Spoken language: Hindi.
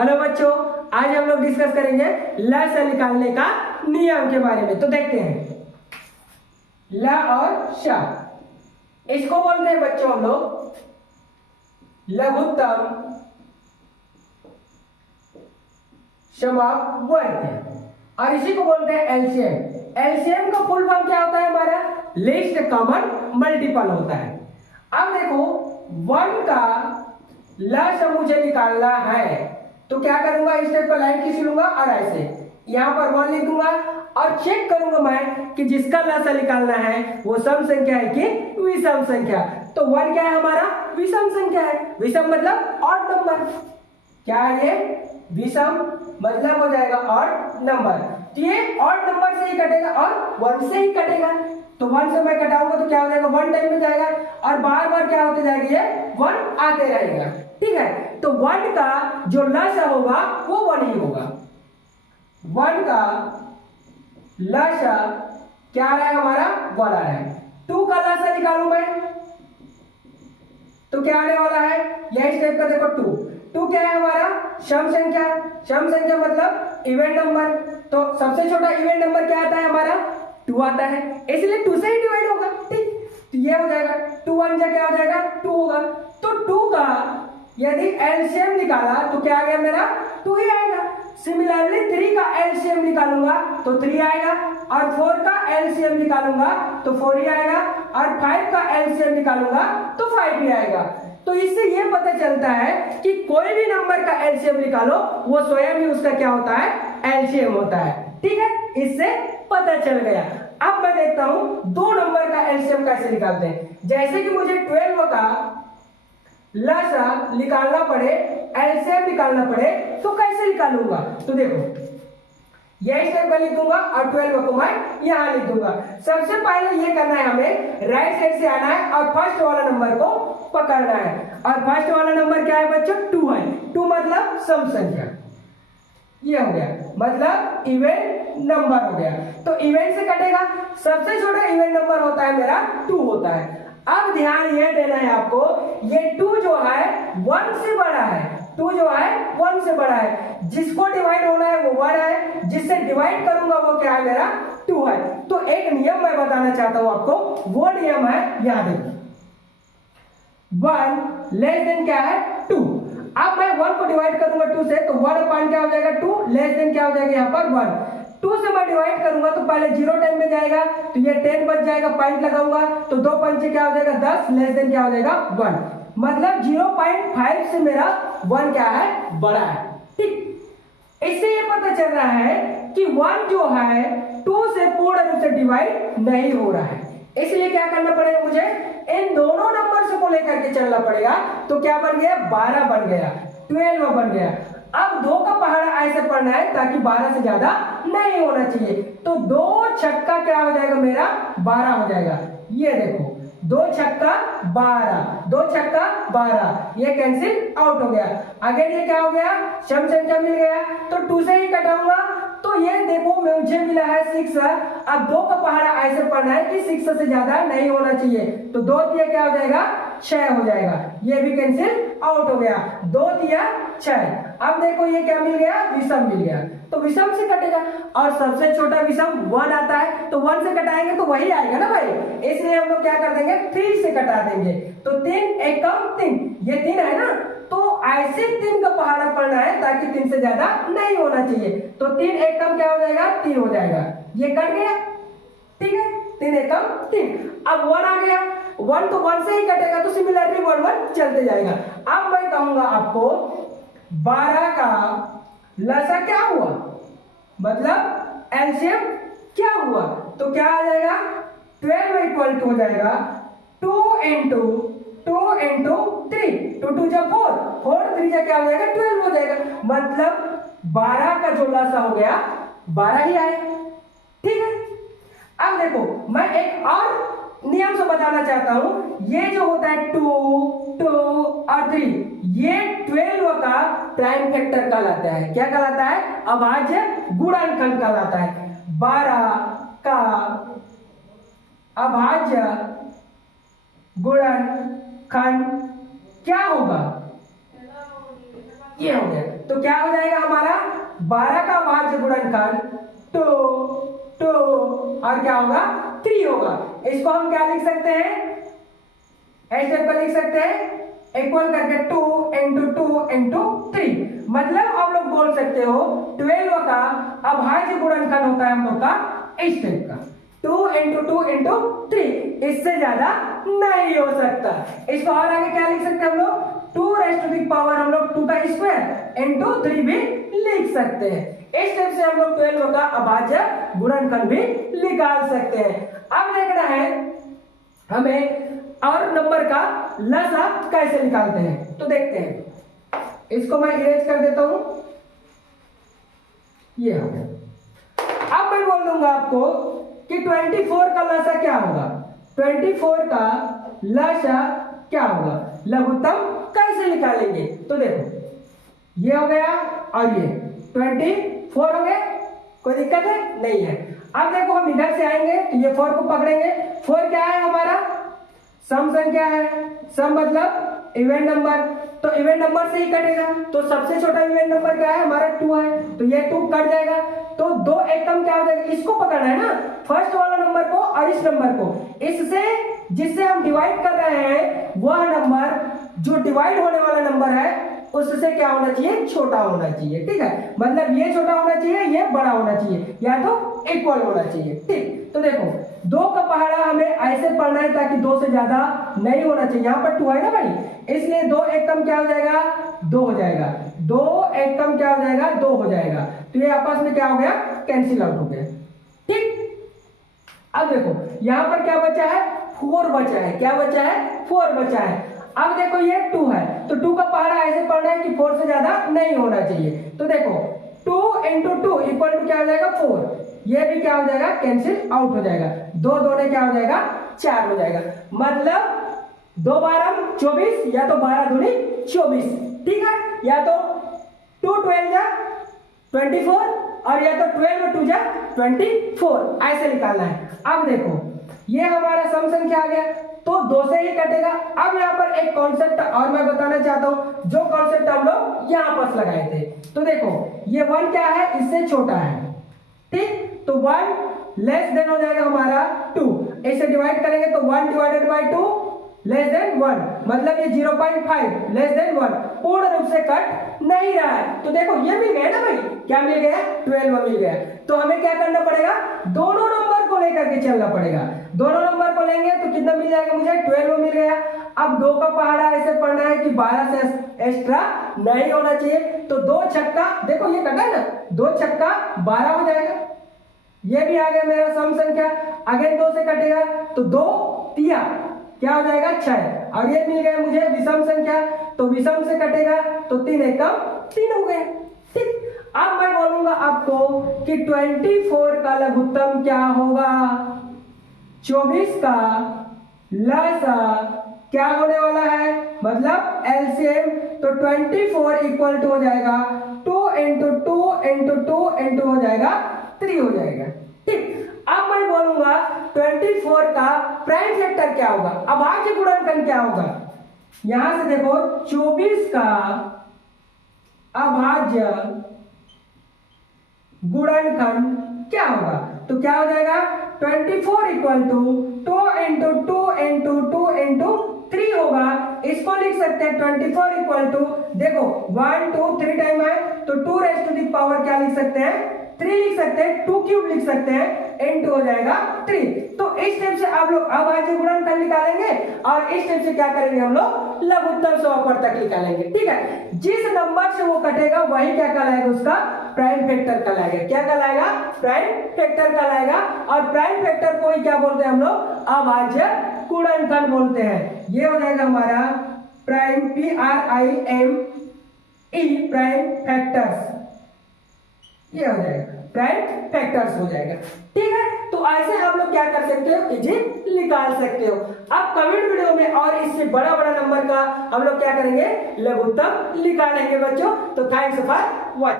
हेलो बच्चों, आज हम लोग डिस्कस करेंगे ल से निकालने का नियम के बारे में। तो देखते हैं ल और श, इसको बोलते हैं बच्चों हम लोग लघुत्तम समवर्ग और इसी को बोलते हैं एलसीएम। एलसीएम का फुल फॉर्म क्या होता है हमारा? लीस्ट कॉमन मल्टीपल होता है। अब देखो 1 का ल से मुझे निकालना है तो क्या करूंगा, इस टाइप का लाइन खींच लूंगा और ऐसे यहाँ पर 1 लिख दूंगा और चेक करूंगा मैं कि जिसका ल से निकालना है वो सम संख्या है कि विषम संख्या। तो 1 क्या है हमारा? विषम संख्या है। विषम मतलब ऑड नंबर। क्या है ये? विषम मतलब हो जाएगा ऑड नंबर। तो ये ऑड नंबर से ही कटेगा और 1 से ही कटेगा। तो 1 से मैं कटाऊंगा तो क्या हो जाएगा? 1 टाइम में जाएगा और बार बार क्या होते जाएगा? ये 1 आते रहेगा। ठीक है, तो 1 का जो लसा होगा वो 1 ही होगा। 1 का लसा क्या आ रहा है हमारा? 1 आ रहा है। 2 का लसा निकालू मैं तो क्या आने वाला है? यह स्टेप का देखो 2 क्या है हमारा? सम संख्या। सम संख्या मतलब इवेंट नंबर। तो सबसे छोटा इवेंट नंबर क्या आता है हमारा? 2 आता है, इसलिए 2 से ही डिवाइड होगा। ठीक, तो ये हो जाएगा 2 1 जा क्या हो जाएगा? 2 होगा। तो 2 का यदि एलसीएम निकाला तो क्या आ गया मेरा? 2 ही आएगा। सिमिलरली 3 का एलसीएम निकालूंगा तो 3 आएगा और 4 का एलसीएम निकालूंगा तो 4 ही आएगा और 5 का एलसीएम निकालूंगा तो 5 ही आएगा। तो इससे ये पता चलता है कि कोई भी नंबर का एलसीएम निकालो वो स्वयं ही उसका क्या होता है? एलसीएम होता है। ठीक है, इससे पता चल गया। अब मैं देखता हूं 2 नंबर का एलसीएम कैसे निकालते हैं। जैसे कि मुझे 12 का लसा निकालना पड़े, एलसीएम निकालना पड़े तो कैसे निकालूंगा? तो देखो यह स्टेप लिख दूंगा और 12 को मैं यहां लिख दूंगा। सबसे पहले ये करना है हमें, राइट साइड से आना है और फर्स्ट वाला नंबर को पकड़ना है। और फर्स्ट वाला नंबर क्या है बच्चों? 2 है। 2 मतलब सम संख्या। ये हो गया, मतलब इवेंट नंबर हो गया। तो इवेंट से कटेगा, सबसे छोटा इवेंट नंबर होता है मेरा 2 होता है। अब ध्यान ये देना है आपको, ये 2 जो है 1 से बड़ा है। 2 जो है 1 से बड़ा है। जिसको डिवाइड होना है वो 1 है, जिससे डिवाइड करूंगा वो क्या है मेरा? 2 है। तो एक नियम मैं बताना चाहता हूं आपको, वो नियम है, याद देखो 1 लेस देन क्या है? 2। अब मैं 1 को डिवाइड करूंगा 2 से तो 1 अपॉन क्या हो जाएगा? 2 लेस देन क्या हो जाएगा यहाँ पर? 1। 2 से मैं डिवाइड करूंगा तो पहले 0 टाइम में जाएगा तो ये 10 बच जाएगा, पॉइंट लगाऊंगा तो 2 पंचे क्या हो जाएगा? 10 लेस देन क्या हो जाएगा? 1। मतलब 0.5 से मेरा 1 क्या है? बड़ा है। ठीक, इससे ये पता चल रहा है कि 1 जो है 2 से पूर्ण रूप से डिवाइड नहीं हो रहा है। इसलिए क्या करना पड़ेगा मुझे? इन दोनों नंबर्स को लेकर के चलना पड़ेगा। तो क्या बन गया? 12 बन गया, 12 बन गया। अब 2 का पहाड़ा ऐसे पढ़ना है ताकि 12 से ज्यादा नहीं होना चाहिए। तो 2 छक्का क्या हो जाएगा मेरा? 12 हो जाएगा। ये देखो 2 छक्का 12, 2 छक्का 12, ये कैंसिल आउट हो गया। अगर ये क्या हो गया? सम संख्या मिल गया तो 2 से ही कटाऊंगा तो ये देखो मुझे मिला है 6। अब 2 का पहाड़ा ऐसे पढ़ना है कि 6 से ज्यादा नहीं होना चाहिए। तो 2 दिया क्या हो जाएगा? 6 हो जाएगा। ये भी कैंसिल आउट हो गया। 2 दिया 6। अब देखो ये क्या मिल गया? विषम मिल गया। तो विषम से कटेगा और सबसे छोटा विषम 1 आता है तो 1 से कटाएंगे तो वही आएगा ना भाई। इसलिए हम लोग क्या कर देंगे? 3 से कटा देंगे। तो 3 एकम 3, ये 3 है ना, तो ऐसे 3 का पहाड़ा पड़ना है ताकि 3 से ज्यादा नहीं होना चाहिए। तो 3 एकम क्या हो जाएगा? 3 हो जाएगा। ये कट गया। ठीक है, 3 एकम 3। अब 1 आ गया, 1 तो 1 से ही कटेगा तो सिमिलरली 1 1 चलते जाएगा। अब मैं कहूंगा आपको 12 का लसा क्या हुआ? मतलब एलसीएम क्या हुआ? तो क्या आ जाएगा? 12 इक्वल टू हो जाएगा 2 इंटू 3। 2 2 जा 4, 4 3 जा क्या हो जाएगा? 12 हो जाएगा। मतलब 12 का जो लसा हो गया 12 ही आया। ठीक है, अब देखो मैं एक और नियम से बताना चाहता हूं। ये जो होता है 2 2 और 3, ये 12 का प्राइम फैक्टर कहलाता है। क्या कहलाता है? अभाज्य गुणनखंड कहलाता है। 12 का अभाज्य गुणनखंड क्या होगा? ये हो गया। तो क्या हो जाएगा हमारा 12 का भाज्य गुणनखंड 2 2 और क्या होगा 3 होगा। इसको हम क्या लिख सकते हैं, ऐसे पर लिख सकते हैं इक्वल करके 2 into 2 into 3। मतलब आप लोग बोल सकते हो 12 का अभाज्य गुणनखंड होता है हम लोग का इस टाइप का 2 into 2 into 3, इससे ज्यादा नहीं हो सकता। इसको और आगे क्या लिख सकते हैं हम लोग 2 raised to the power हम लोग 2 का स्क्वायर into 3 भी लिख सकते हैं। इस टाइप से हम लोग 12 का अभाज्य गुणनखंड भी निकाल सकते हैं। अब देखना है हमें और नंबर का लसा कैसे निकालते हैं, तो देखते हैं। इसको मैं इरेज कर देता हूं, ये हो गया। अब मैं बोल दूंगा आपको कि 24 का लसा क्या होगा, 24 का लसा क्या होगा, लघुत्तम कैसे निकालेंगे। तो देखो ये हो गया और ये 24 हो गए, कोई दिक्कत है नहीं है। अब देखो हम इधर से आएंगे तो ये 4 को पकड़ेंगे। 4 क्या है हमारा सम संख्या है, सम मतलब इवेंट नंबर, तो इवेंट नंबर से ही कटेगा। तो सबसे छोटा इवेंट नंबर क्या है हमारा 2 है, तो ये 2 कट जाएगा। तो 2 एकम क्या हो जाएगा, इसको पकड़ना है ना, फर्स्ट वाला नंबर को और इस नंबर को, इससे जिससे हम डिवाइड कर रहे हैं वह नंबर जो डिवाइड होने वाला नंबर है उससे क्या होना चाहिए, छोटा होना चाहिए। ठीक है, मतलब ये छोटा होना चाहिए, ये बड़ा होना चाहिए, या तो इक्वल होना चाहिए। ठीक, तो देखो 2 का पहाड़ा हमें ऐसे पढ़ना है ताकि 2 से ज्यादा नहीं होना चाहिए। यहाँ पर 2 है ना भाई, इसलिए 2 एकम क्या हो जाएगा 2 हो जाएगा, 2 एकम क्या हो जाएगा 2 हो जाएगा। तो ये आपस में क्या हो गया कैंसिल आउट हो गया। ठीक, अब देखो यहाँ पर क्या बचा है 4 बचा है, क्या बचा है 4 बचा है। अब देखो ये 2 है, तो 2 का पहाड़ा ऐसे पढ़ना है कि 4 से ज्यादा नहीं होना चाहिए। तो देखो 2 into 2 इक्वल टू क्या हो जाएगा 4, ये भी क्या हो जाएगा कैंसिल आउट हो जाएगा। 2 2 क्या हो जाएगा 4 हो जाएगा, मतलब 2 12 24 या तो 12 दूनी 24। ठीक है, या तो 2 12 जा 24 और या तो 12 2 जा 24, ऐसे निकालना है। अब देखो ये हमारा सम संख्या आ गया, तो 2 से ही कटेगा। अब यहाँ पर एक कॉन्सेप्ट और मैं बताना चाहता हूँ, जो कॉन्सेप्ट हम लोग यहाँ पर लगाए थे। तो देखो ये 1 क्या है, इससे छोटा है। ठीक, तो 1 लेस देन हो जाएगा हमारा 2, इसे डिवाइड करेंगे तो 1 डिवाइडेड बाई 2 लेस देन 1, मतलब ये 0.5 लेस देन 1 पूर्ण रूप से कट नहीं रहा है। तो देखो ये मिल गया ना भाई, क्या मिल गया 12 मिल गया। तो हमें क्या करना पड़ेगा, दोनों नंबर को लेकर के चलना पड़ेगा। दोनों नंबर को लेंगे तो कितना मिल जाएगा मुझे 12 मिल गया। अब 2 का पहाड़ा ऐसे पढ़ना है कि 12 से एक्स्ट्रा नहीं होना चाहिए। तो 2 छक्का, देखो ये कटा ना, 2 छक्का 12 हो जाएगा। ये भी आ गया मेरा सम संख्या, अगेन 2 से कटेगा तो 2 तिया क्या हो जाएगा 6, और ये मिल गया मुझे विषम संख्या, तो विषम से कटेगा तो 3 एकम 3 हो गए। ठीक, अब मैं बोलूंगा आपको कि 24 का लघुत्तम क्या होगा, 24 का लसा क्या होने वाला है, मतलब एलसीएम। तो 24 इक्वल टू हो जाएगा 2 into 2 into 2 into हो जाएगा 3 हो जाएगा। ठीक, अब मैं बोलूंगा 24 का प्राइम फैक्टर क्या होगा, अभाज्य गुणनखंड क्या होगा। यहां से देखो 24 का अभाज्य गुणनखंड क्या होगा, तो क्या हो जाएगा 24 equal to 2 into 2 into 2 into 3 होगा। इसको लिख सकते हैं 24 इक्वल टू, देखो 1 2 3 टाइम है तो 2 raised to the power क्या लिख सकते हैं 3 लिख सकते हैं, 2 क्यूब लिख सकते हैं, into हो जाएगा 3। तो इस स्टेप से आप लोग अभाज्य गुणनखंड निकालेंगे और इस स्टेप से क्या करेंगे हम लोग लघुत्तम समापन तक निकालेंगे। ठीक है, जिस नंबर से वो कटेगा वही क्या कहलाएगा, उसका प्राइम फैक्टर कहलाएगा। क्या कहलाएगा, प्राइम फैक्टर कहलाएगा। और प्राइम फैक्टर को ही क्या बोलते हैं हम लोग, अभाज्य गुणनखंड बोलते हैं। ये हो जाएगा हमारा प्राइम PRIME प्राइम फैक्टर्स, ये हो जाएगा प्राइम फैक्टर्स हो जाएगा। ठीक है, तो ऐसे हम लोग क्या कर सकते हो, इसे निकाल सकते हो। अब कमेंट वीडियो में और इससे बड़ा बड़ा नंबर का हम लोग क्या करेंगे, लघुत्तम निकालेंगे बच्चों। तो थैंक्स फॉर वॉचिंग।